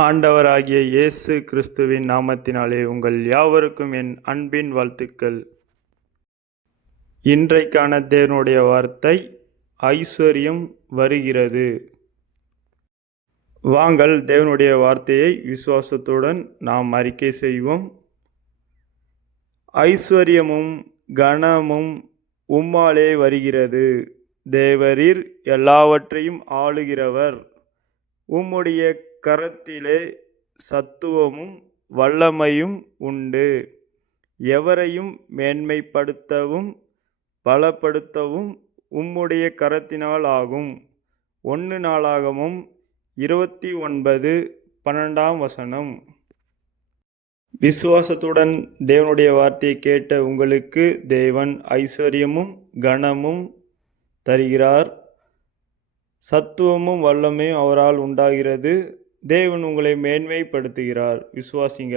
ஆண்டவராகிய இயேசு கிறிஸ்துவின் நாமத்தினாலே உங்கள் யாவருக்கும் என் அன்பின் வாழ்த்துக்கள். இன்றைக்கான தேவனுடைய வார்த்தை ஐஸ்வர்யம் வருகிறது. வாங்கள் தேவனுடைய வார்த்தையை விசுவாசத்துடன் நாம் அறிக்கை செய்வோம். ஐஸ்வர்யமும் கனமும் உம்மாலே வருகிறது. தேவரீர் எல்லாவற்றையும் ஆளுகிறவர். உம்முடைய கரத்திலே சத்துவமும் வல்லமையும் உண்டு. எவரையும் மேன்மைப்படுத்தவும் பலப்படுத்தவும் உம்முடைய கரத்தினால் ஆகும். ஒன்று நாளாகவும் இருபத்தி ஒன்பது பன்னெண்டாம் வசனம். விசுவாசத்துடன் தேவனுடைய வார்த்தையை கேட்ட உங்களுக்கு தேவன் ஐஸ்வர்யமும் கனமும் தருகிறார். சத்துவமும் வல்லமையும் அவரால் உண்டாகிறது. தேவன் உங்களை மேன்மைப்படுத்துகிறார். விசுவாசிங்கள்.